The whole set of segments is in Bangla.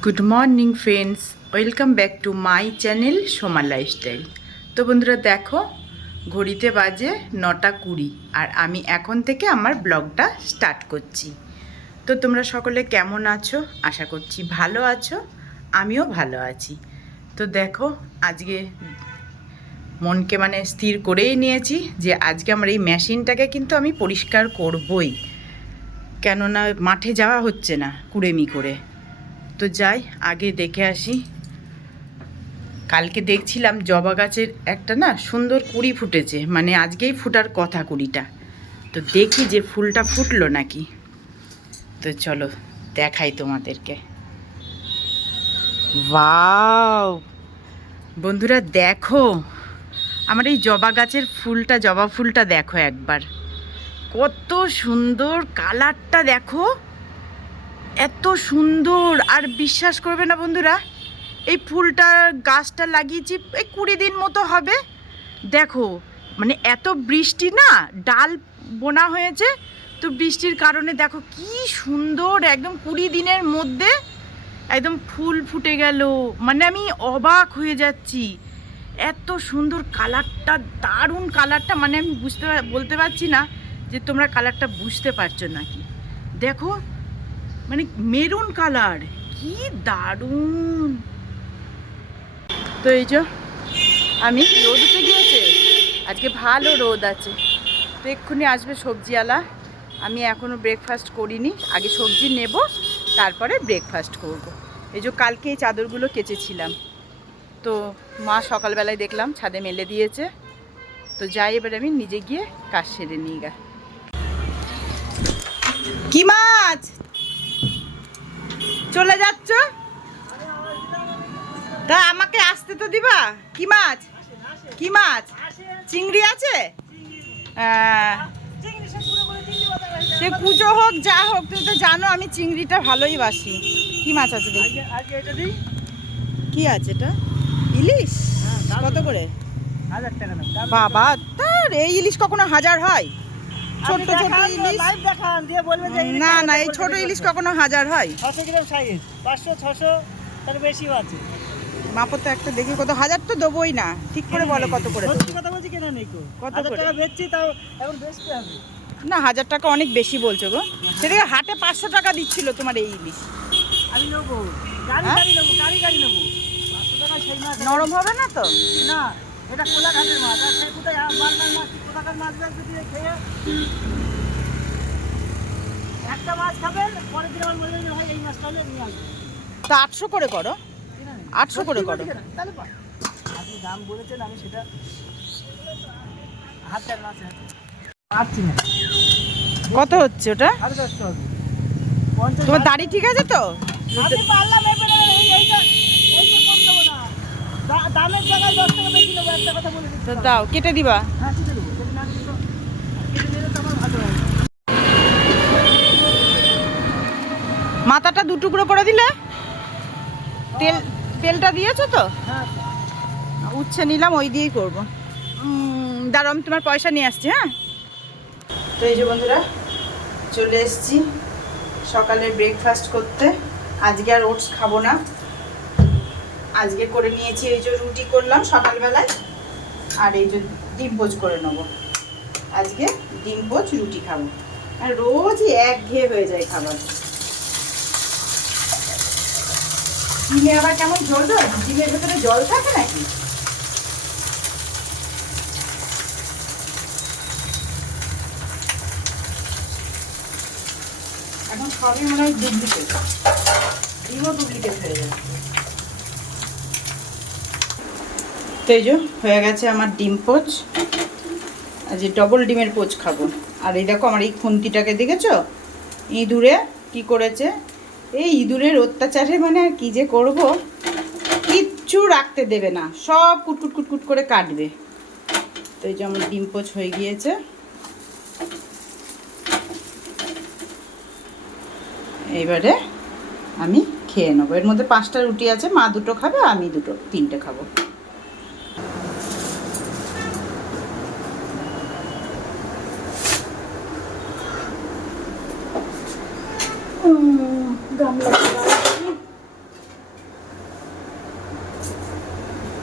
Good morning friends, welcome back to my channel Soma lifestyle. তো বন্ধুরা দেখো, ঘড়িতে বাজে 9:20 আর আমি এখন থেকে আমার ব্লগটা স্টার্ট করছি। তো তোমরা সকলে কেমন আছো? আশা করছি ভালো আছো, আমিও ভালো আছি। তো দেখো, আজকে মনকে স্থির করেই নিয়েছি যে আজকে আমার এই মেশিনটাকে কিন্তু আমি পরিষ্কার করবই, কেননা মাঠে যাওয়া হচ্ছে না কুড়েমি করে। তো যাই, আগে দেখে আসি। কালকে দেখছিলাম জবা গাছের একটা সুন্দর কুড়ি ফুটেছে, আজকেই ফুটার কথা কুড়িটা। তো দেখি যে ফুলটা ফুটলো নাকি। তো চলো দেখাই তোমাদেরকে। ওয়াও বন্ধুরা, দেখো আমার এই জবা গাছের ফুলটা, জবা ফুলটা দেখো একবার, কত সুন্দর কালারটা দেখো, এত সুন্দর। আর বিশ্বাস করবে না বন্ধুরা, এই ফুলটা গাছটা লাগিয়েছি এই 20 দিন মতো হবে। দেখো এত বৃষ্টি না, ডাল বোনা হয়েছে, তো বৃষ্টির কারণে দেখো কি সুন্দর, একদম 20 দিনের মধ্যে একদম ফুল ফুটে গেল। আমি অবাক হয়ে যাচ্ছি, এত সুন্দর কালারটা, দারুণ কালারটা। আমি বলতে পারছি না যে তোমরা কালারটা বুঝতে পারছো নাকি। দেখো মেরুন কালার, কি দারুণ। তো এই যে আমি রোদ উঠে গিয়েছে, আজকে ভালো রোদ আছে। তো এক্ষুনি আসবে সবজিওয়ালা। আমি এখনও ব্রেকফাস্ট করিনি, আগে সবজি নেব তারপরে ব্রেকফাস্ট করব। এই যে কালকে এই চাদরগুলো কেচেছিলাম, তো মা সকালবেলায় দেখলাম ছাদে মেলে দিয়েছে। তো যাই, এবার আমি নিজে গিয়ে কাজ সেরে নিই গা। কি মাছ চলে যাচ্ছ? তা আমাকে আসতে তো দিবা। কি মাছ? কি মাছ? চিংড়ি আছে? সে কুচো হোক যা হোক, তুমি তো জানো আমি চিংড়িটা ভালোই বাসি। কি মাছ আছে দেখি? কি আছে এটা? ইলিশ? কত করে? 1000 টাকা বাবা, তার এই ইলিশ কখনো 1000 হয়? ছোট ছোট ইলিশ না না, এই ছোট ইলিশ কখনো 1000 হয়? 600 গ্রাম সাইজ, 500 600 তার বেশিও আছে। মাপো তো একটা দেখি, কত? 1000 তো দেবই না, ঠিক করে বলো কত করে? সত্যি কথা বলছি, কেন নেই কো? কত 1000 করে? টাকা বেচছি, তাও এখন বেচতে হবে না, 1000 টাকা অনেক বেশি বলছো গো। সেদিকে হাটে 500 টাকা দিচ্ছিল তোমার এই ইলিশ। আমি নেবো, গাড়ি হ্যাঁ? গাড়ি নেবো, গাড়ি নেবো। 500 টাকা সেই মাছ নরম হবে না তো? না, এটা কোলাঘাটের মাছ। আর সে কোথায় বারবার মাছ, কোথাকার মাছ বেচতে দিয়ে খেয়ে একটা মাছ খাবেন, পরের দিন আমার মনে হয় ভাই এই মাছটা হলে নিয়ে আসবেন। তা 800 করে করো, 800 করে করো। তাহলে আপনি দাম বলেছেন, আমি সেটা হাতের মাছ পাচ্ছি না। কত হচ্ছে ওটা? 10 হবে। তোমার দাড়ি ঠিক আছে তো? আমি পারলাম এবারে এইটা কম দেবো না। দামের জায়গায় 10 টাকা বেশি নেবো, একটা কথা বলে দিচ্ছি। তো দাও, কেটে দিবা? হ্যাঁ, কেটে দেবো। যদি না দিলে তো কেটে দিলে তো আমার ভালো হয়। মাথাটা 2 টুকরো করে দিলে? তেলটা দিয়েছো তো? হ্যাঁ, উচ্ছে নিলাম, ওই দিয়েই করবো। দাঁড়াও, আমি তোমার পয়সা নিয়ে আসছি। হ্যাঁ, তো এই যে বন্ধুরা, চলে এসেছি সকালে ব্রেকফাস্ট করতে। আজকে আর ওটস খাবো না, আজকে করে নিয়েছি এই যে রুটি করলাম সকালবেলায়, আর এই যে ডিম পোচ করে নেবো। আজকে ডিম পোচ রুটি খাবো, আর রোজই একঘেয়ে হয়ে যায় খাবার। ডিমে আবার কেমন জল জল, ডিমের ভেতরে জল থাকে নাকি? এখন সবই মনে হয় ডুপ্লিকেট, ডিমও ডুপ্লিকেট হয়ে যাচ্ছে। তো এই যে হয়ে গেছে আমার ডিম পোচ, আজ ডবল ডিমের পোচ খাবো। আর এই দেখো আমার এই খুন্তিটাকে দেখেছো, ইঁদুরে কি করেছে। এই ইঁদুরের অত্যাচারে আর কি যে করব, কিচ্ছু রাখতে দেবে না, সব কুটকুট কুটকুট করে কাটবে। তো এই যে আমার ডিম পোচ হয়ে গিয়েছে। এইবারে আমি খেয়ে নেবো। এর মধ্যে 5টা রুটি আছে, মা 2টো খাবে, আমি 3টে খাবো। গামলা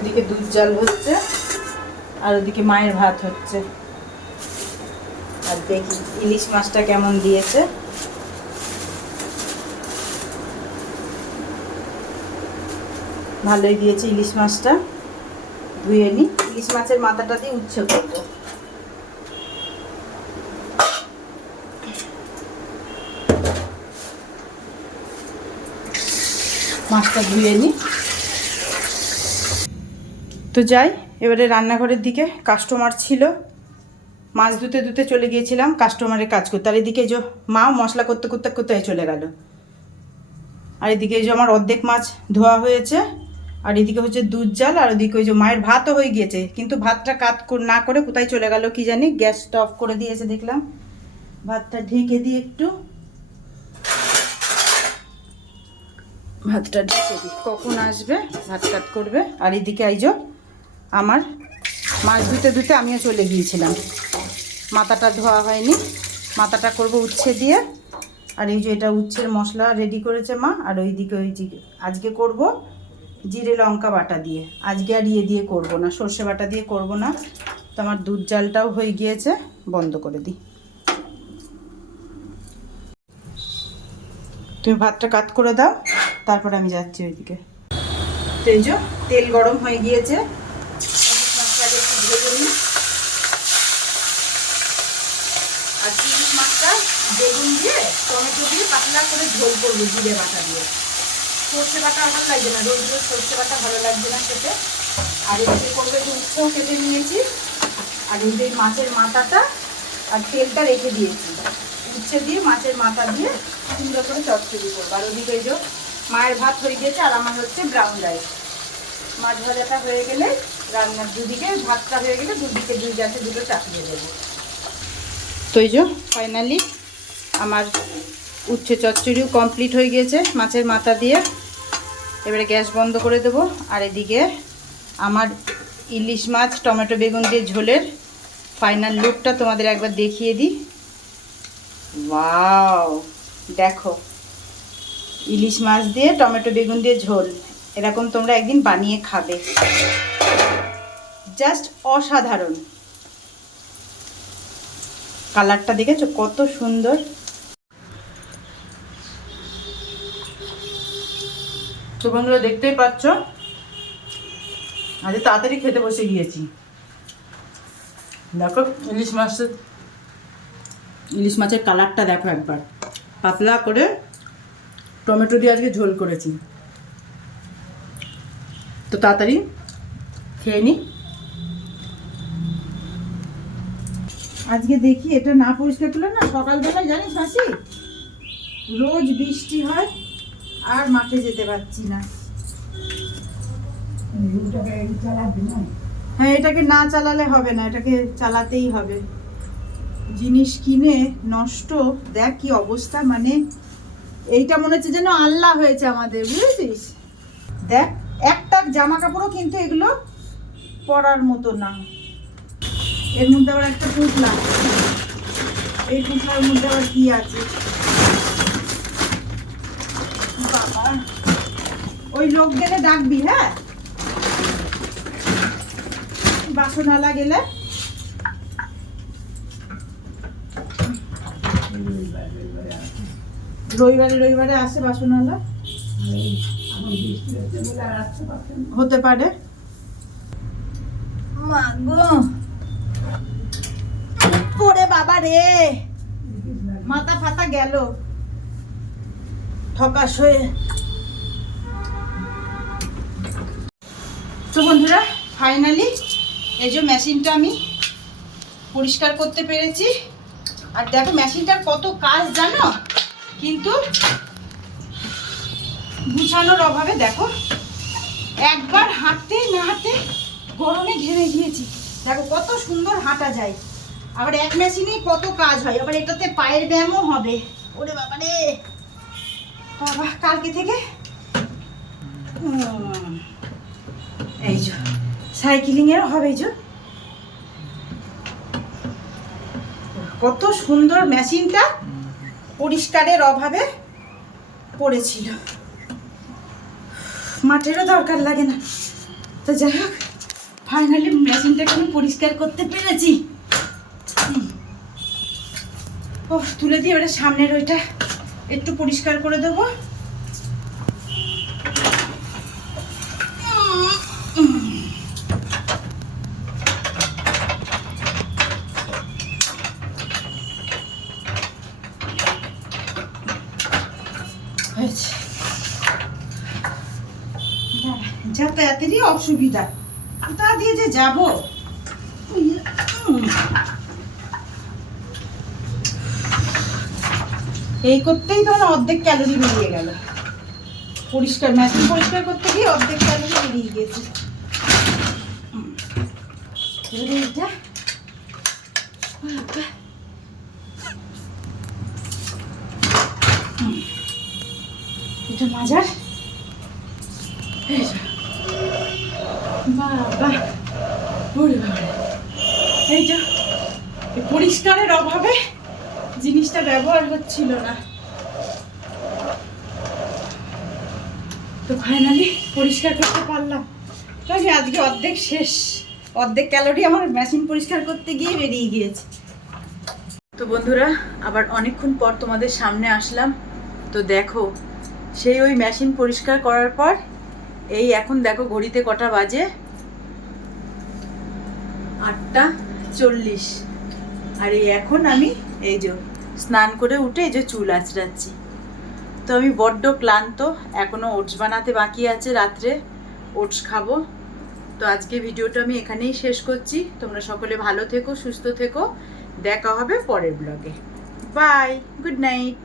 এদিকে দুধ জাল হচ্ছে আর ওদিকে মায়ের ভাত হচ্ছে। আর দেখি ইলিশ মাছটা কেমন দিয়েছে। ভালোই দিয়েছে ইলিশ মাছটা। ধুয়ে নি, ইলিশ মাছের মাথাটা দিয়ে উচ্ছে করবো। মাছটা ধুয়ে নি। তো যাই এবারে রান্নাঘরের দিকে। কাস্টমার ছিল, মাছ ধুতে ধুতে চলে গিয়েছিলাম কাস্টমারের কাজ করতে। আর এদিকে যে মা মশলা করতে করতে কোথায় চলে গেল। আর এদিকে যে আমার অর্ধেক মাছ ধোয়া হয়েছে, আর এদিকে হচ্ছে দুধ জাল, আর ওদিকে ওই যে মায়ের ভাতও হয়ে গিয়েছে, কিন্তু ভাতটা কাট না করে কোথায় চলে গেল কি জানি। গ্যাসটা অফ করে দিয়েছে দেখলাম। ভাতটা ঢেকে দিই একটু, ভাতটা ঢেকে দিই, কখন আসবে ভাত কাট করবে। আর এদিকে আইজো আমার মাছ ধুতে ধুতে আমিও চলে গিয়েছিলাম, মাথাটা ধোয়া হয়নি। মাথাটা করব উচ্ছে দিয়ে। আর এই যে এটা উচ্ছের মশলা রেডি করেছে মা। আর ওইদিকে ওই আজকে করব জিরে লঙ্কা বাটা দিয়ে। আজকে আর ইয়ে দিয়ে করব না, সর্ষে বাটা দিয়ে করব না। তো আমার দুধ জালটাও হয়ে গিয়েছে, বন্ধ করে দিই। তুমি ভাতটা কাট করে দাও, তারপর আমি যাচ্ছি ওইদিকে। তো এই যে তেল গরম হয়ে গিয়েছে, একটু ভেজে নিই। আর ইলিশ মাছটা বেগুন দিয়ে টমেটো দিয়ে পাতলা করে ঝোল করবো জিরে বাটা দিয়ে। সর্ষে বাটা ভালো লাগবে না, রোজ রোজ সর্ষে বাটা ভালো লাগবে না খেতে। আর এদিকে করবে যে উচ্ছেও কেটে নিয়েছি, আর এই যে মাছের মাথাটা আর তেলটা রেখে দিয়েছি। উচ্ছে দিয়ে মাছের মাথা দিয়ে সুন্দর করে চচ্চড়ি করবো। আর ওদিকে এই যে মায়ের ভাত হয়ে গিয়েছে, আর আমার হচ্ছে ব্রাউন রাইস। মাছ ভাজাটা হয়ে গেলে রান্নার দুদিকে ভাতটা হয়ে গেলে দুদিকে দুই গ্যাসে দুটো চাপিয়ে দেবো। তো এই যে ফাইনালি আমার উচ্ছে চচ্চড়িও কমপ্লিট হয়ে গিয়েছে মাছের মাথা দিয়ে। এবারে গ্যাস বন্ধ করে দেবো। আর এদিকে আমার ইলিশ মাছ টমেটো বেগুন দিয়ে ঝোলের ফাইনাল লুকটা তোমাদের একবার দেখিয়ে দিই। ওয়াও, দেখো ইলিশ মাছ দিয়ে টমেটো বেগুন দিয়ে ঝোল, এরকম তোমরা একদিন বানিয়ে খাবে, জাস্ট অসাধারণ। কালারটা দেখেছো কত সুন্দর। তো বন্ধুরা দেখতেই পাচ্ছ আজ তাড়াতাড়ি খেতে বসে গিয়েছি। দেখো ইলিশ মাছের কালারটা দেখো একবার, পাতলা করে টমেটো দিয়ে আজকে ঝোল করেছি। তো তাড়াতাড়ি খেয়ে নি। আজকে দেখি এটা না পরিষ্কার করলে না, সকালবেলায় জানিস হাসি রোজ বৃষ্টি হয় আর মাঠে যেতে পারছি না। হ্যাঁ, এটাকে না চালালে হবে না, এটাকে চালাতেই হবে। জিনিস কিনে নষ্ট, দেখ কি অবস্থা। মানে এইটা মনে হচ্ছে যেন আল্লাহ হয়েছে আমাদের, বুঝেছিস। দেখ একটা জামা কাপড়ও কিন্তু এগুলো পরার মতো না। এর মধ্যে আবার একটা পুতলা, এই পুতলার মধ্যে আবার কি আছে বাবা। ওই লোক গেলে ডাকবি, হ্যাঁ বাসনালা গেলে। রবিবারে আসে বাসনালা, হতে পারে। মা গো, ওরে বাবা রে, মাথা ফাতা গেল ঠকাস হয়ে। তো বন্ধুরা ফাইনালি এই যে মেশিনটা আমি পরিষ্কার করতে পেরেছি। আর দেখো মেশিনটার কত কাজ জানো, কিন্তু গুছানোর অভাবে দেখো একবার হাঁটতে না হাঁটতে গরমে ঘেমে গিয়েছি। দেখো কত সুন্দর হাঁটা যায়, আবার এক মেশিনেই কত কাজ হয়। আবার এটাতে পায়ের ব্যায়ামও হবে। ওরে বাবা রে বাবা, কালকে থেকে এই যে সাইকেলিং এরও হবে। এই যে কত সুন্দর, মেশিনটা পরিষ্কারের অভাবে পড়েছিল। মাঠেরও দরকার লাগে না। তো তো যাই হোক, ফাইনালি মেশিনটাকে আমি পরিষ্কার করতে পেরেছি। ও তুলে দিয়ে ওটা সামনের ওইটা একটু পরিষ্কার করে দেবো। হয়েছে, যাতায়াতেরই অসুবিধা, কোথা দিয়ে যে যাবো। এই করতেই তো অর্ধেক ক্যালোরি বেরিয়ে গেল, পরিষ্কার মেশিন পরিষ্কার করতে গিয়ে অর্ধেক ক্যালোরি বেরিয়ে গেছে। এবারে এটা এটা মাজার, বাবা ওরে বাবা, এই যে পরিষ্কারের অভাবে জিনিসটা ব্যবহার হচ্ছিল না। তো ফাইনালি পরিষ্কার করতে পারলাম। তবে আজকে অর্ধেক শেষ, অর্ধেক ক্যালোরি আমার মেশিন পরিষ্কার করতে গিয়ে বেরিয়ে গিয়েছে। তো বন্ধুরা, আবার অনেকক্ষণ পর তোমাদের সামনে আসলাম। তো দেখো, সেই ওই মেশিন পরিষ্কার করার পর এই এখন দেখো ঘড়িতে কটা বাজে, 8:40। আর এই এখন আমি এই যে স্নান করে উঠে এই যে চুল আঁচড়াচ্ছি। তো আমি বড্ড ক্লান্ত, এখনও ওটস বানাতে বাকি আছে, রাত্রে ওটস খাবো। তো আজকে ভিডিওটা আমি এখানেই শেষ করছি। তোমরা সকলে ভালো থেকো, সুস্থ থেকো, দেখা হবে পরের ব্লগে। Bye, good night.